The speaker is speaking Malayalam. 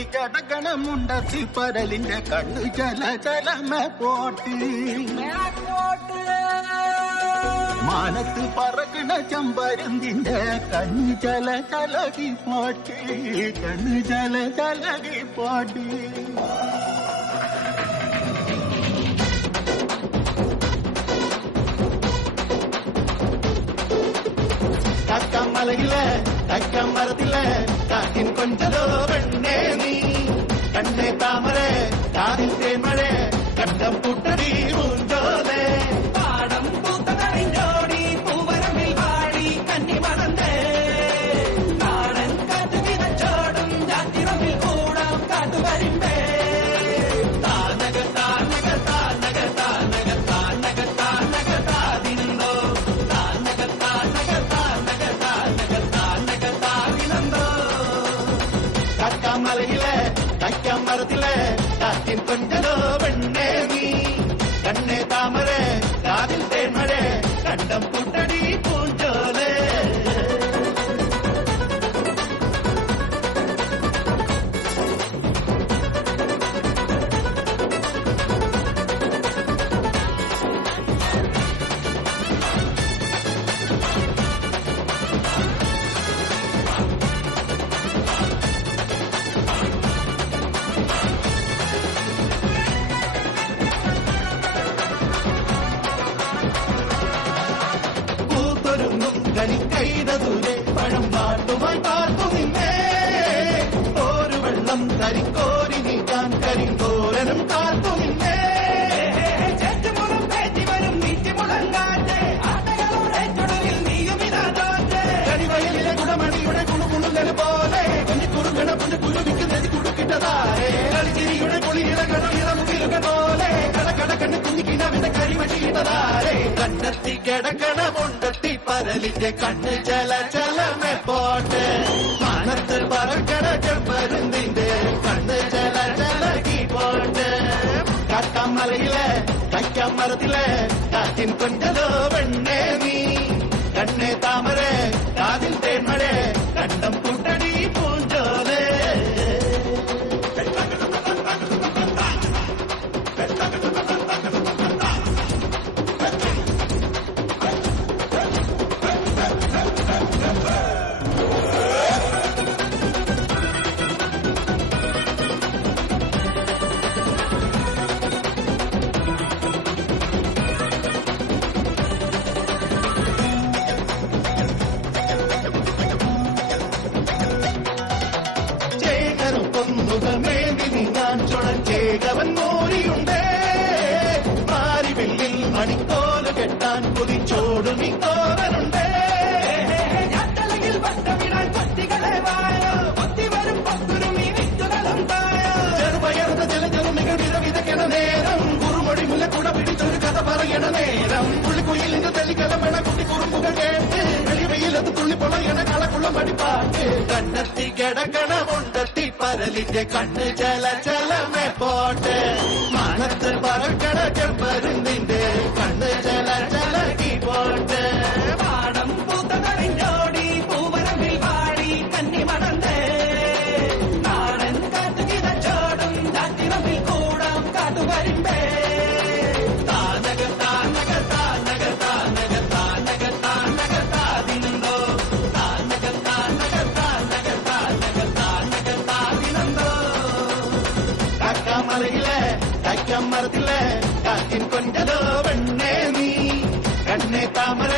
കണ്ടെത്തി കിടക്കണം മുണ്ടത്തി പരലിന്റെ കണ്ണു ചല ചലമ പോട്ട് മാനത്ത് പറക്കണ ചമ്പരുന്തിന്റെ കണ്ണു ചല ചലകി പോട്ട് കണ്ണു ചല ചലകി പോട്ട് കക്കമലയിലെ കക്കമരത്തിലെ കാറ്റിൻ കൊഞ്ചതോ വെണ്ണേ നീ കണ്ണേ താമര കാതിൽ തേമഴ കണ്ടം പുട്ടടി ഊഞ്ചോലേ പാടം പൂത്തതറിഞ്ഞോടി പൂവരമിൽ പാടി കന്നി മറന്നേ നാടൻ കാറ്റു വിതച്ചോടും ജാത്തിറമ്മിൽ കൂടാം കാട്ടുകരിമ്പേ താനക താനക താനക താനക താനക താനക താതിനോ താനക താനക താനക താനക താനക താതിനോ കക്കമലയിലെ കക്കമരത്തിലെ കാറ്റിൻ കൊഞ്ചലോ വെണ്ണേ നീ കണ്ണേ താമര കാതിൽ തേമഴ കണ്ടം പുട്ടടി പൂഞ്ചോലേ കൈതൂരെ പഴം പാട്ടുമായി പാർത്തു നിന്നേ ഒരു വെള്ളം കരിക്കോരി നീക്കാൻ കരിങ്കോരനും കാത്തു നിന്നേ ചേറ്റുമുളം പേറ്റി വരും നീറ്റിമുളങ്കാറ്റ് ആട്ടകളോടെ ചുടലിൽ നീയുമിതാറ്റേ കരിവയലിലെ കുടമണിയുടെ കുണുകുണുങ്ങൽ പോലെ കുഞ്ഞിക്കുറുകണ പുഞ്ഞു കുരുവിക്ക് നെതി കുടുക്കിട്ടതാരേ കളിച്ചിരിയുടെ കുളിയിളകണ ഇളമുകിലുക പോലെ കടകടക്കണ്ണ് കുഞ്ഞിക്കിനാവിന്റെ കരിമഷിയിട്ടതാരേ കണ്ടെത്തി കിടക്കണ മുണ്ടത്തി പരലിന്റെ കണ്ണ് ചല ചലമേ പോട്ട് മാനത്ത് പറക്കണ ചെമ്പരുന്തിന്റെ കണ്ണ് ചല ചലകി പോട്ട് കാക്കമലയിലെ കൈക്കമരത്തിലെ കാറ്റിൻ കൊഞ്ചലോ വെണ്ണേ നീ കണ്ണേ താമര കാതിൽ തേമഴ കണ്ടം പുട്ടടി പൂഞ്ചോലേ ചേകവൻ മോരിയുണ്ടേ മാരിവില്ലിൽ മണിക്കോല് കെട്ടാൻ കുതിച്ചോടും ഇക്കോവനുണ്ടേ ഞാട്ടലകിൽ വട്ടമിടാൻ കൊത്തികളെ വായോ കൊത്തി വരും പത്തുരും ഈ വിത്തുകളും തായോ ചെറുപയർന്ന ജലജലുമികൾ വിധവിതയ്ക്കണ നേരം കുറുമൊഴി മുലക്കുട പിടിച്ചൊരു കഥ പറയണ നേരം പുള്ളിക്കുയിലിന്റെ തെളിക്കലമണ കുട്ടി കുറുമ്പുകൾ കേട്ട് വെളിവെയിലത് തുള്ളി പൊളയണ കളക്കുള്ള മടിപ്പാട്ട് കണ്ടെത്തി കിടക്കണ മുണ്ടത്തി പരലിന്റെ കണ്ണ് ചല ചലമേ പോട്ട് മാനത്ത് പറക്കണ ചെമ്പരുന്തിന്റെ കണ്ണ് ചല ചലകി പോട്ട് പാടം പൂത്തതറിഞ്ഞോടി പൂവരമിൽ പാടി കന്നി മടന്നേ നാടൻ കാറ്റു വിതച്ചോടും ജാത്തിറമ്മിൽ കൂടാം കാട്ടുകരിമ്പേ താനക താനക താനക താനക താനക താനക താതിനോ താനക താനക താനക താനക താനക താതിനോ കക്കമലയിലെ കക്കമരത്തിലെ കാറ്റിൻ കൊഞ്ചലോ വെണ്ണേ നീ കണ്ണേ താമര